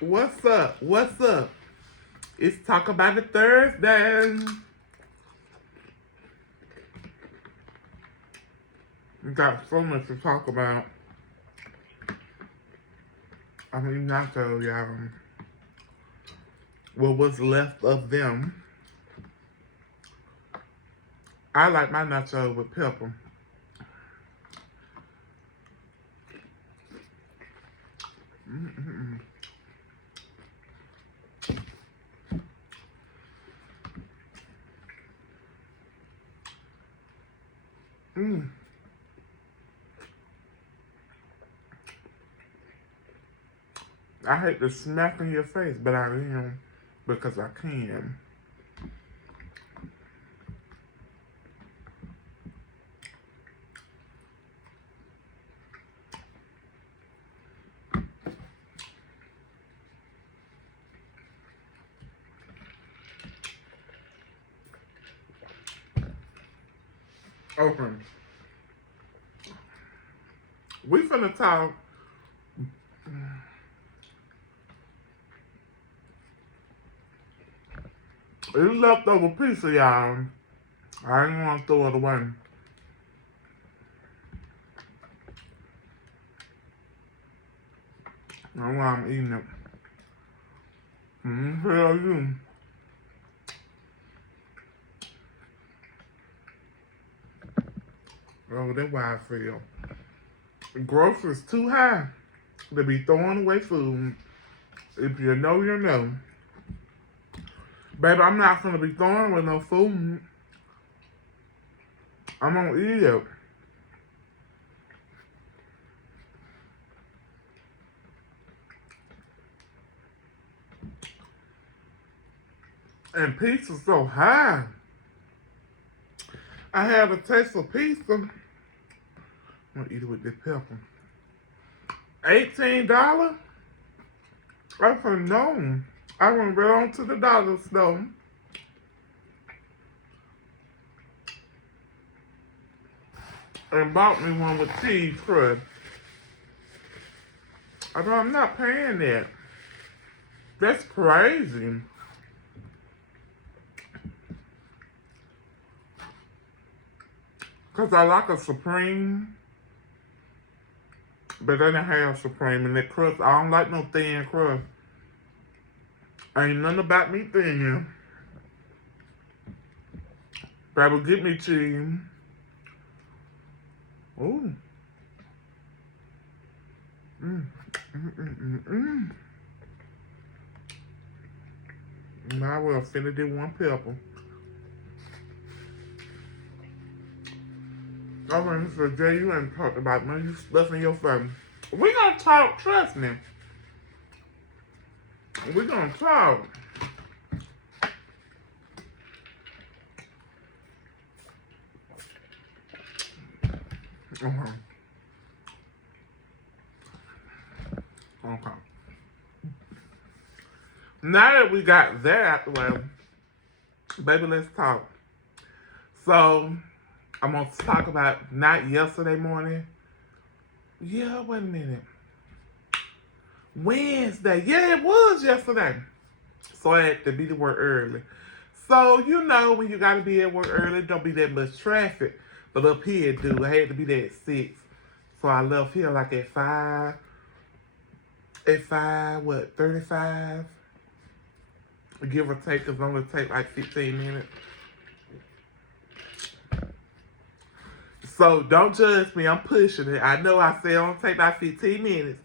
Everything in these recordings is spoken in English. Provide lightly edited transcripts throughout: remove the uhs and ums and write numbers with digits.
What's up? What's up? It's Talk About It Thursday. We got so much to talk about. I mean, nachos, y'all. Well, what's left of them? I like my nachos with pepper. Mm-mm-mm. Mm. I hate to smack in your face, but I am because I can. Open. We finna talk. It's leftover pizza, y'all. I ain't want to throw it away. That's why I'm eating it. Hell you. Oh, that's why I feel. Groceries too high to be throwing away food. If you know, you know. Baby, I'm not gonna be throwing away no food. I'm gonna eat it. And pizza's so high. I had a taste of pizza. I'm gonna eat it with this pepper. $18? I couldn't know. I went right on to the dollar store. And bought me one with cheese crust. I thought, I'm not paying that. That's crazy. Because I like a Supreme. But they didn't have Supreme. And that crust, I don't like no thin crust. Ain't nothing about me thin. Baby, get me cheese. Ooh. Might well finish it one pepper. Okay, so Jay, you ain't talked about me. You stuffing your face. We gonna talk, trust me. We gonna talk. Okay. Okay. Now that we got that out the way, baby, let's talk. So, I'm gonna talk about not yesterday morning. Yeah, wait a minute. Wednesday. Yeah, it was yesterday. So I had to be to work early. So, you know, when you gotta be at work early, don't be that much traffic. But up here, dude, I had to be there at 6. So I left here like at 5. At 5, what, 35? Give or take, it's only take like 15 minutes. So don't judge me, I'm pushing it. I know I said it'll take like 15 minutes.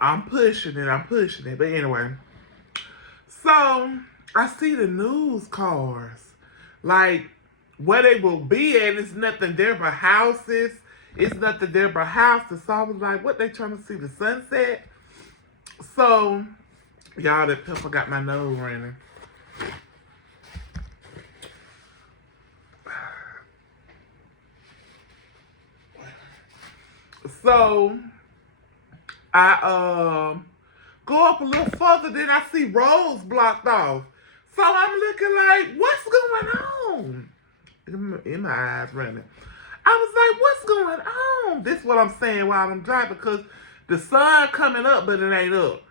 I'm pushing it. But anyway. So I see the news cars. Like where they will be at, it's nothing there but houses. It's nothing there but houses. So I was like, what they trying to see, the sunset? So, y'all, that pepper got my nose running. So, I go up a little further, then I see roads blocked off. So I'm looking like, what's going on? In my eyes running. I was like, what's going on? This is what I'm saying while I'm driving, because the sun coming up, but it ain't up.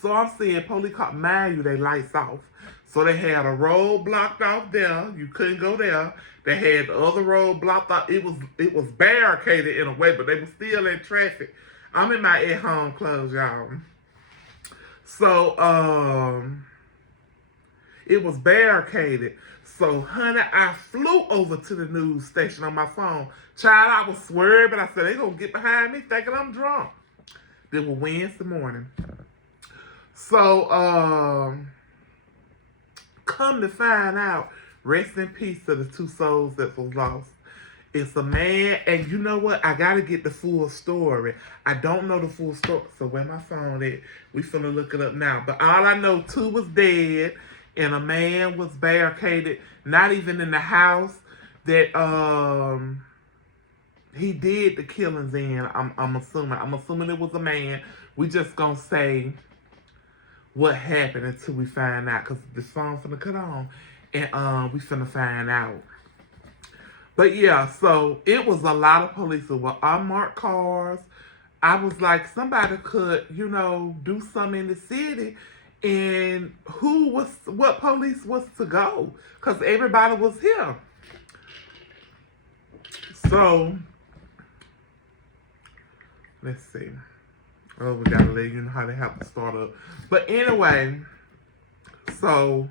So I'm seeing police car, mind you, they lights off. So they had a road blocked off there. You couldn't go there. They had the other road blocked off. It was barricaded in a way, but they were still in traffic. I'm in my at-home clothes, y'all. So it was barricaded. So, honey, I flew over to the news station on my phone. Child, I was swerving. I said, they gonna get behind me thinking I'm drunk. It was Wednesday morning. So, come to find out, rest in peace to the two souls that was lost. It's a man, and you know what? I gotta get the full story. I don't know the full story, so where my phone at? We finna look it up now. But all I know, two was dead, and a man was barricaded, not even in the house that he did the killings in. I'm assuming it was a man. We just gonna say what happened until we find out, because the phone finna cut on, and we finna find out. But yeah, so it was a lot of police with unmarked cars. I was like, somebody could, do something in the city, and what police was to go, because everybody was here. So let's see. Oh, we gotta let you know how they have to start up. But anyway, so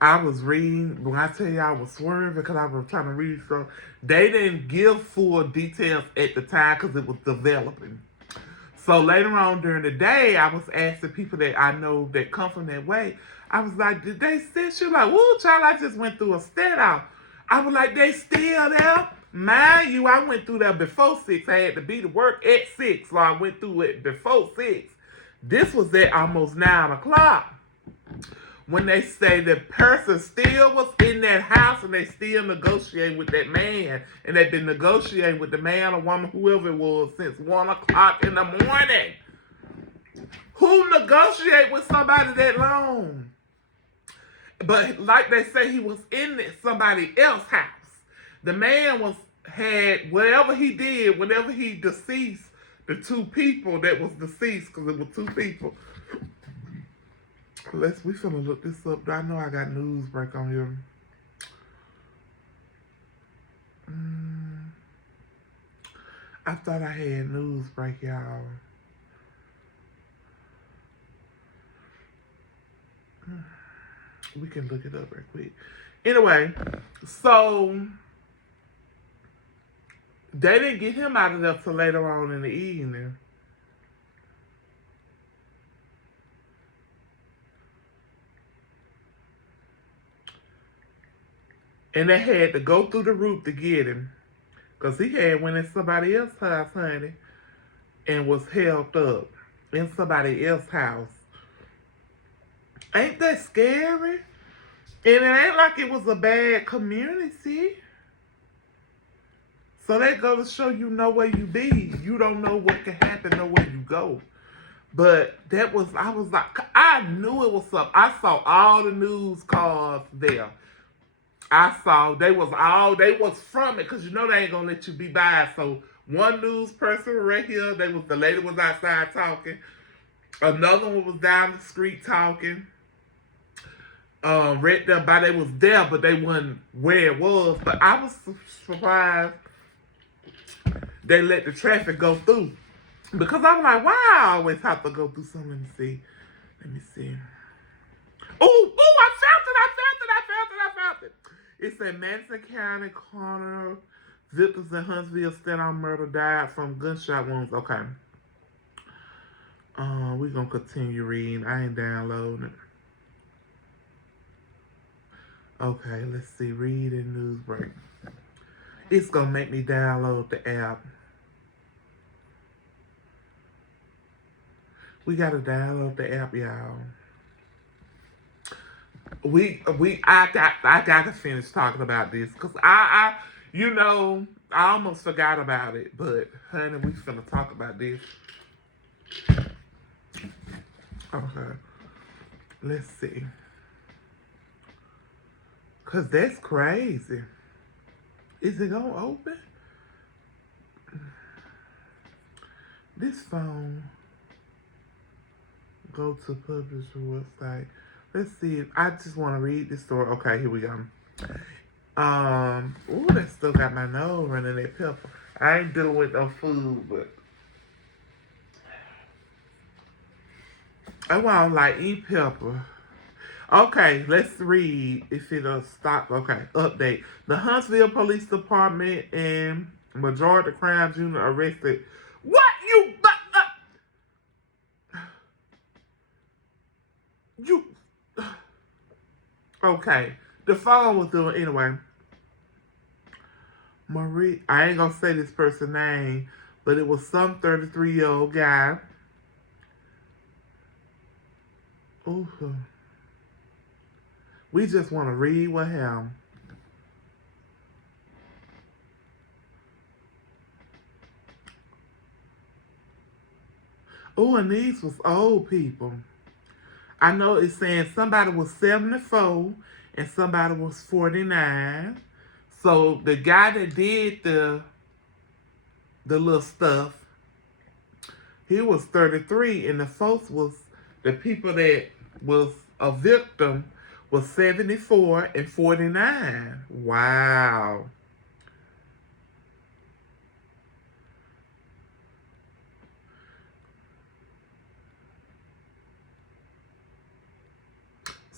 I was reading, when I tell you I was swerving because I was trying to read stuff, they didn't give full details at the time because it was developing. So later on during the day, I was asking people that I know that come from that way, I was like, did they sit? She was like, woo, child, I just went through a stat out. I was like, they still there? Mind you, I went through there before 6. I had to be to work at 6, so I went through it before 6. This was at almost 9 o'clock. When they say the person still was in that house and they still negotiating with that man, and they've been negotiating with the man or woman, whoever it was, since 1 o'clock in the morning. Who negotiate with somebody that long? But like they say, he was in somebody else's house. The man had whatever he did, whenever he deceased, the two people that was deceased, because it was two people. We finna look this up. I know I got news break on here. I thought I had news break, y'all. We can look it up real quick. Anyway, so they didn't get him out of there till later on in the evening. And they had to go through the roof to get him. Because he had went in somebody else's house, honey, and was held up in somebody else's house. Ain't that scary? And it ain't like it was a bad community. So that go to show you know where you be. You don't know what can happen, know where you go. But I was like, I knew it was something. I saw all the news cars there. I saw they was from it, because they ain't gonna let you be by. So one news person right here, the lady was outside talking. Another one was down the street talking. Right there by they was there, but they wasn't where it was. But I was surprised they let the traffic go through. Because I'm like, why I always have to go through something? Let me see. Oh, I found it. It said Madison County coroner, victims in Huntsville stand-on murder died from gunshot wounds. Okay. We're going to continue reading. I ain't downloading it. Okay, let's see. Read in news break. It's going to make me download the app. We got to download the app, y'all. I got to finish talking about this, because I almost forgot about it, but honey, we finna talk about this. Okay, let's see, because that's crazy. Is it gonna open? This phone Go to publisher website. Let's see. I just want to read this story. Okay, here we go. Ooh, that still got my nose running that pepper. I ain't dealing with no food, but I want to like eat pepper. Okay, let's read if it'll stop. Okay, update. The Huntsville Police Department and Majority Crimes Unit arrested. What you? You. Okay, the phone was doing anyway. Marie, I ain't gonna say this person's name, but it was some 33-year-old guy. Ooh. We just want to read what happened. Oh, and these was old people. I know it's saying somebody was 74 and somebody was 49. So the guy that did the little stuff, he was 33, and the folks was the people that was a victim was 74 and 49. Wow.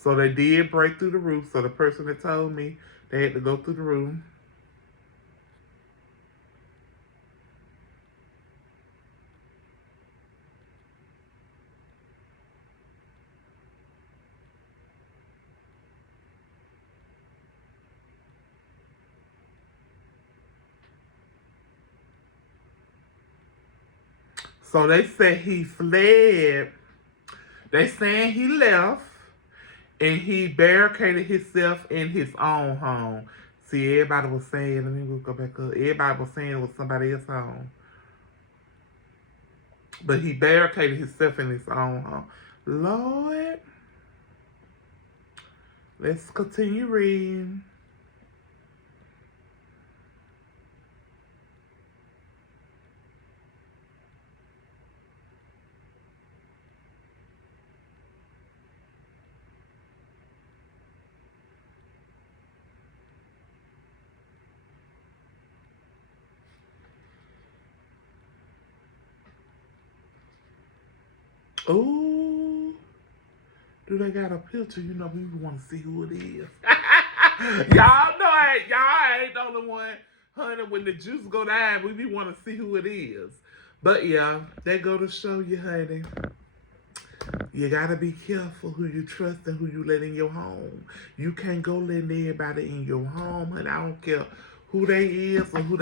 So they did break through the roof. So the person that told me they had to go through the roof. So they said he fled. They saying he left and he barricaded himself in his own home. See, everybody was saying, let me go back up. Everybody was saying it was somebody else's home. But he barricaded himself in his own home. Lord, let's continue reading. Oh, do they got a picture? You know, we want to see who it is. Y'all ain't the only one, honey. When the juice go down, we be want to see who it is. But yeah, they go to show you, honey. You gotta be careful who you trust and who you let in your home. You can't go letting everybody in your home, honey. I don't care who they is or who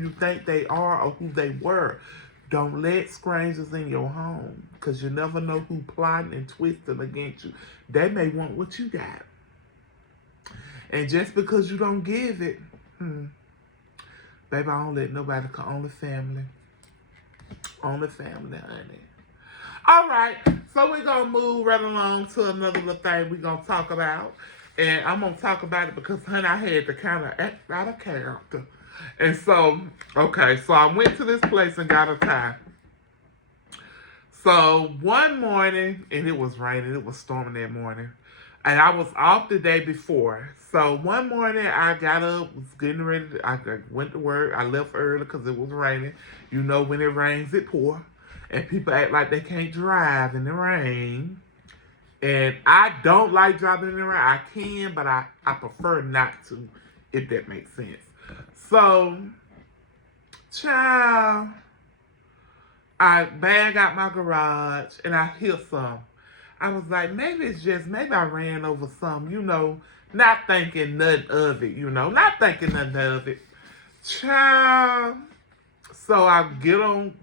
you think they are or who they were. Don't let strangers in your home, because you never know who plotting and twisting against you. They may want what you got. And just because you don't give it, baby, I don't let nobody come. Only family. Only family, honey. All right, so we're going to move right along to another little thing we're going to talk about. And I'm going to talk about it because, honey, I had to kind of act out of character. And so, okay, so I went to this place and got a tie. So one morning, and it was raining, it was storming that morning. And I was off the day before. So one morning, I got up, was getting ready, I went to work. I left early because it was raining. You know, when it rains, it pours. And people act like they can't drive in the rain. And I don't like driving in the rain. I can, but I prefer not to, if that makes sense. So, child, I bag out my garage and I hear some. I was like, maybe I ran over some, not thinking nothing of it, not thinking nothing of it. Child. So I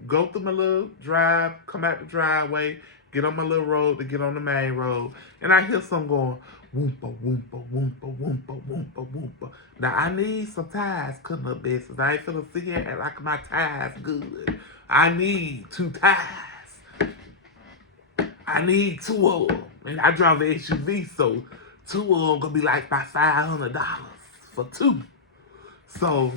go through my little drive, come out the driveway, get on my little road to get on the main road, and I hear some going, woompa, woompa, woompa, woompa, woompa, woompa. Now, I need some tires cutting up besties. I ain't finna sit here and act like my tires good. I need 2 tires. I need 2 of them. And I drive an SUV, so 2 of them gonna be like about $500 for 2. So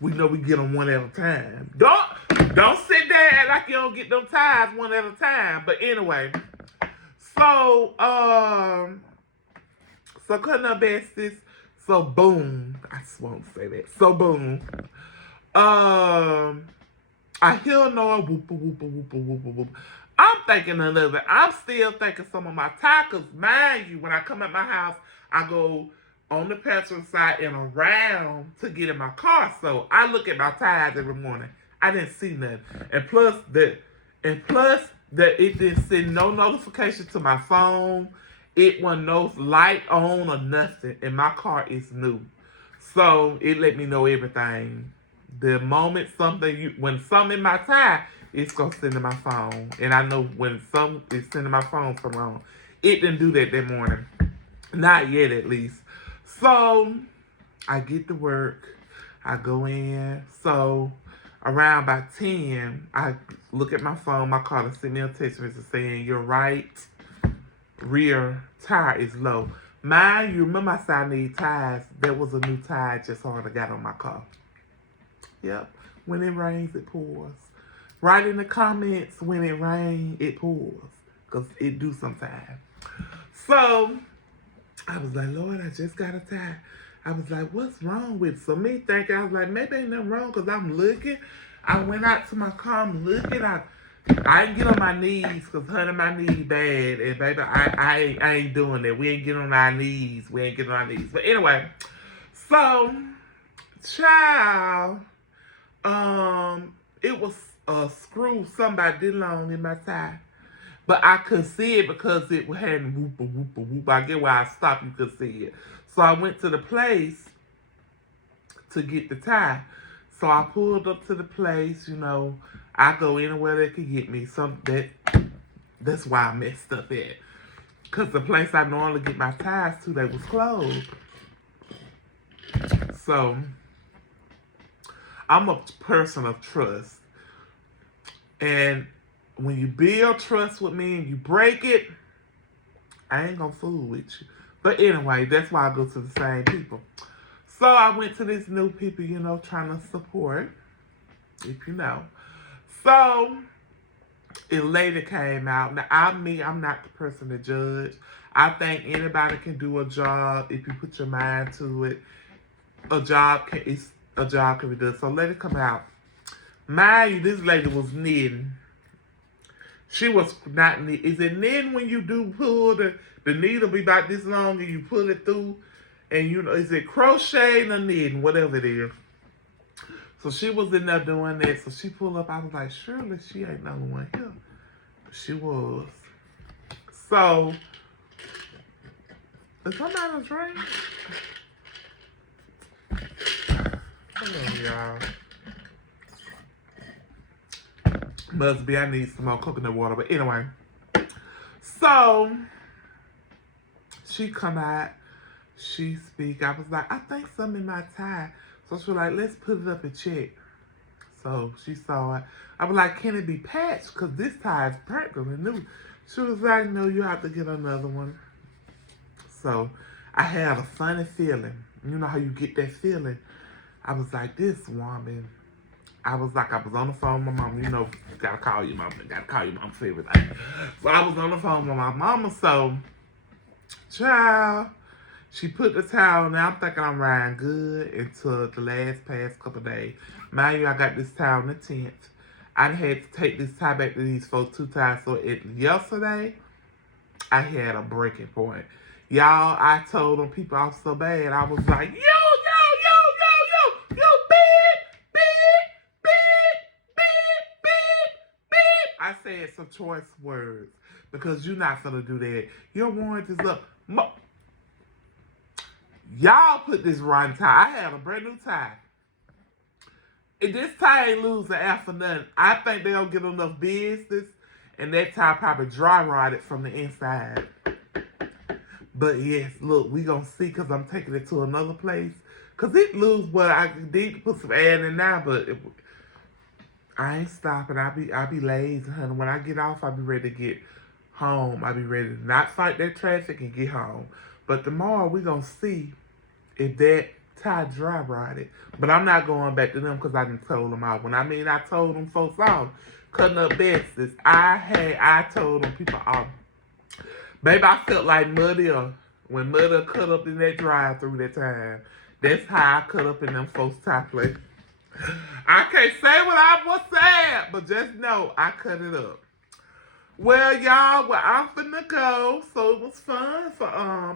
we know we get them one at a time. Don't sit there and like you don't get them tires one at a time. But anyway, So, so cutting up besties. So boom. I just won't say that. So boom. I hear a noise, whoop, whoop, whoop, whoop, whoop, whoop. I'm thinking another. I'm still thinking some of my tacos. Mind you, when I come at my house, I go on the passenger side and around to get in my car. So I look at my tires every morning. I didn't see nothing. And plus that it didn't send no notification to my phone. It wasn't no light on or nothing. And my car is new. So it let me know everything. The moment when something in my tire, it's gonna send to my phone, and I know when some is sending my phone from wrong. It didn't do that morning, not yet at least. So I get to work, I go in. So around by 10, I look at my phone. My car to send me a text message saying your right rear tire is low. Mind you, remember I said I need tires. That was a new tire just hard I got on my car. Yep. When it rains, it pours. Write in the comments, when it rains, it pours. Because it do sometimes. So, I was like, Lord, I just got a tie. I was like, what's wrong with it? So me thinking, I was like, maybe ain't nothing wrong because I'm looking. I went out to my car, I'm looking. I didn't get on my knees because, honey, my knees bad. And, baby, I ain't doing that. We ain't getting on our knees. But anyway, so, child, it was a screw somebody did long in my tie. But I could see it because it had whoop, whoop, whoop. I get why I stopped, you could see it. So I went to the place to get the tie. So I pulled up to the place, I go anywhere they could get me. That's why I messed up at. Because the place I normally get my ties to, they was closed. So I'm a person of trust. And when you build trust with me and you break it, I ain't gonna fool with you. But anyway, that's why I go to the same people. So I went to these new people, trying to support, if you know. So it later came out. Now, I'm not the person to judge. I think anybody can do a job if you put your mind to it. A job can be done. So let it come out. Mind you, this lady was knitting. She was not knitting. Is it knitting when you do pull the needle be about this long and you pull it through? And is it crocheting or knitting? Whatever it is. So she was in there doing that. So she pulled up. I was like, surely she ain't no one here. She was. So, is somebody drink? Hold on, y'all. Must be, I need some more coconut water. But anyway. So, she come out. She speak. I was like, I think something in my tie. So she was like, let's put it up and check. So she saw it. I was like, can it be patched? Because this tie is practically new. She was like, no, you have to get another one. So I had a funny feeling. You know how you get that feeling? I was like, this woman. I was on the phone with my mom. Gotta call your mama. Gotta call your mama for everything. So I was on the phone with my mama. So, child, she put the towel. Now I'm thinking I'm riding good until the past couple days. Mind you, I got this towel on the 10th. I had to take this tie back to these folks 2 times. So yesterday, I had a breaking point. Y'all, I told them people off so bad. I was like, yo, I said some choice words because you're not gonna do that. Your warrant is up. Y'all put this rotten tie. I had a brand new tie. If this tie ain't lose an F for nothing, I think they'll get enough business and that tie probably dry rotted from the inside. But yes, look, we gonna see because I'm taking it to another place. Because it lose what I need to put some air in now, but I ain't stopping. I be lazy, honey. When I get off, I be ready to get home. I be ready to not fight that traffic and get home. But tomorrow, we going to see if that tie dry rotted. But I'm not going back to them because I done told them off. When I told them folks off, cutting up besties, I told them people off. Baby, I felt like Muddy when Muddy cut up in that drive-through that time. That's how I cut up in them folks' top plate. I can't say what I was saying, but just know I cut it up. Well, y'all, I'm finna go. So it was fun for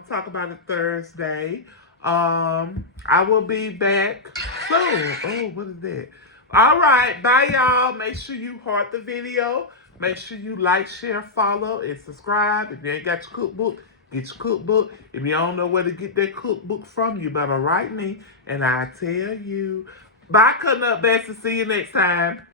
talk about it Thursday. I will be back soon. Oh, what is that? All right, bye y'all. Make sure you heart the video. Make sure you like, share, follow, and subscribe. If you ain't got your cookbook, get your cookbook. If you don't know where to get that cookbook from, you better write me and I tell you. Bye, Cutting Up Besties. See you next time.